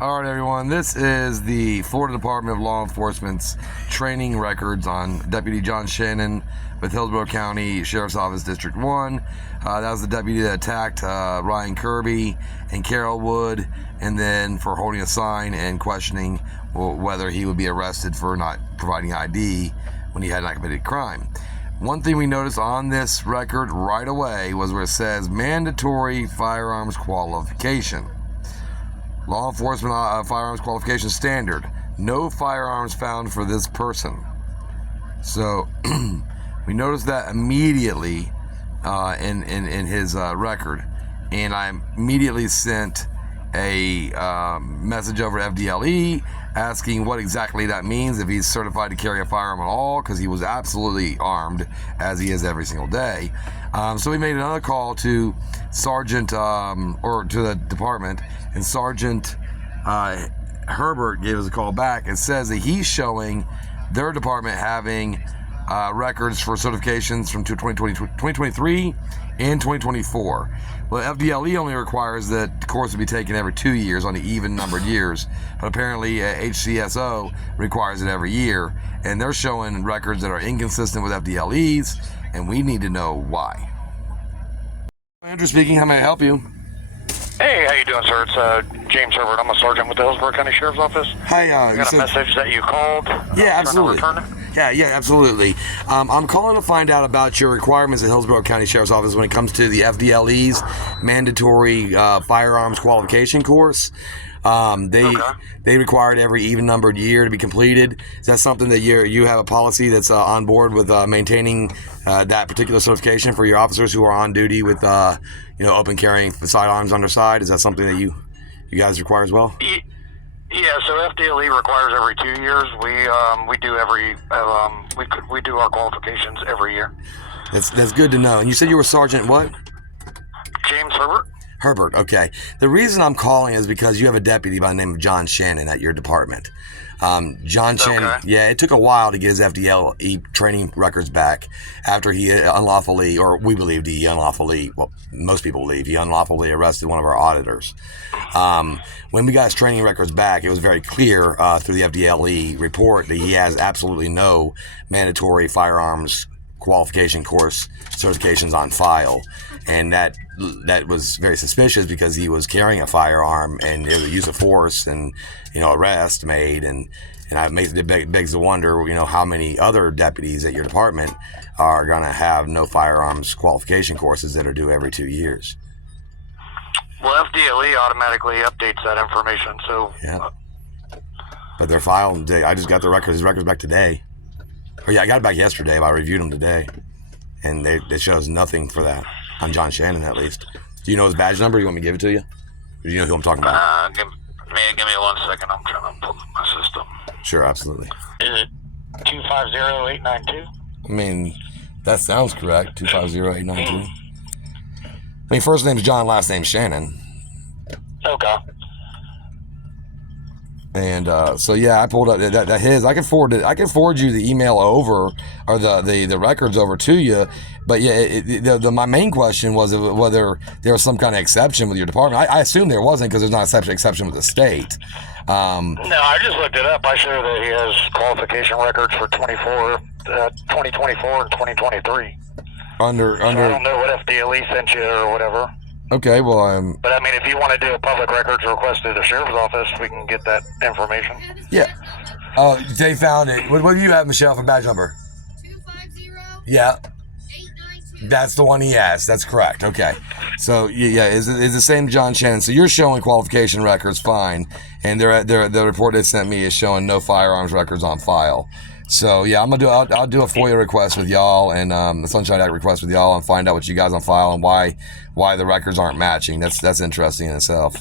All right, everyone. This is the Florida Department of Law Enforcement's training records on Deputy John Shannon with Hillsborough County Sheriff's Office District 1. That was the deputy that attacked Ryan Kirby and Carol Wood, and then for holding a sign and questioning whether he would be arrested for not providing ID when he had not committed a crime. One thing we noticed on this record right away was where it says mandatory firearms qualification. Law enforcement firearms qualification standard. No firearms found for this person. So we noticed that immediately in his record, and I immediately sent a message over to FDLE asking what exactly that means, if he's certified to carry a firearm at all, because he was absolutely armed, as he is every single day. So we made another call to Sergeant, or to the department, and Sergeant Herbert gave us a call back and says that he's showing their department having records for certifications from 2023 and 2024. Well, FDLE only requires that the course to be taken every 2 years on the even numbered years, but apparently HCSO requires it every year, and they're showing records that are inconsistent with FDLE's, and we need to know why. Andrew speaking, how may I help you? Hey, how you doing, sir? It's James Herbert. I'm a sergeant with the Hillsborough County Sheriff's Office. Hi, I got a message that you called. Yeah, absolutely. Yeah, absolutely. I'm calling to find out about your requirements at Hillsborough County Sheriff's Office when it comes to the FDLE's mandatory firearms qualification course. They required every even-numbered year to be completed. Is that something that you have a policy that's on board with maintaining that particular certification for your officers who are on duty with open carrying sidearms on their side? Is that something that you guys require as well? Yeah, so FDLE requires every 2 years. We do we do our qualifications every year. That's good to know. And you said you were Sergeant what? James Herbert. Herbert, okay. The reason I'm calling is because you have a deputy by the name of John Shannon at your department. John Shannon, okay. Yeah, it took a while to get his FDLE training records back after he unlawfully, or we believed he unlawfully, well, most people believe he unlawfully arrested one of our auditors. When we got his training records back, it was very clear through the FDLE report that he has absolutely no mandatory firearms qualification course certifications on file, and that was very suspicious because he was carrying a firearm and there was a use of force and arrest made, and it begs to wonder how many other deputies at your department are going to have no firearms qualification courses that are due every 2 years. Well, FDLE automatically updates that information, so yeah. But they're filed. I just got his records back today. Oh yeah, I got it back yesterday, but I reviewed them today, and it shows nothing for that on John Shannon, at least. Do you know his badge number? You want me to give it to you? Or do you know who I'm talking about? Give me 1 second. I'm trying to pull up my system. Sure, absolutely. Is it 250892? I mean, that sounds correct. 250892. I mean, first name's John, last name's Shannon. Okay. And so yeah, I pulled up that his. I can forward you the email over, or the records over to you. But yeah, my main question was whether there was some kind of exception with your department. I assume there wasn't, because there's not exception with the state. No, I just looked it up. I show that he has qualification records for 2024 and 2023. Under so I don't know what FDLE sent you or whatever. Okay, well, but I mean, if you want to do a public records request through the sheriff's office, we can get that information. Yeah. They found it. What do you have, Michelle, for badge number? 250. Yeah. 892. That's the one he asked. That's correct. Okay. So yeah, is the same John Shannon. So you're showing qualification records, fine, and the report they sent me is showing no firearms records on file. So yeah, I'll do a FOIA request with y'all, and the Sunshine Act request with y'all, and find out what you guys on file and why the records aren't matching. That's interesting in itself.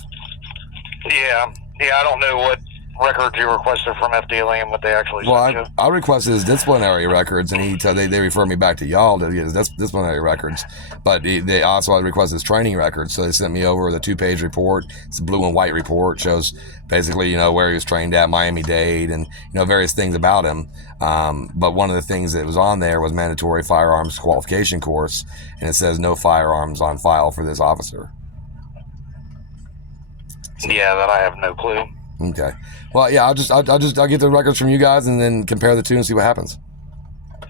Yeah, I don't know what records you requested from FDLE and what they actually sent you. I requested his disciplinary records, and they refer me back to y'all to get his disciplinary records. But they also requested his training records, so they sent me over the 2-page report. It's a blue and white report, shows basically where he was trained at, Miami-Dade, and various things about him. But one of the things that was on there was mandatory firearms qualification course, and it says no firearms on file for this officer. Yeah, that I have no clue. Okay. Well, yeah, I'll get the records from you guys and then compare the two and see what happens.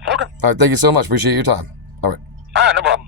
Okay. All right. Thank you so much. Appreciate your time. All right. All right, no problem.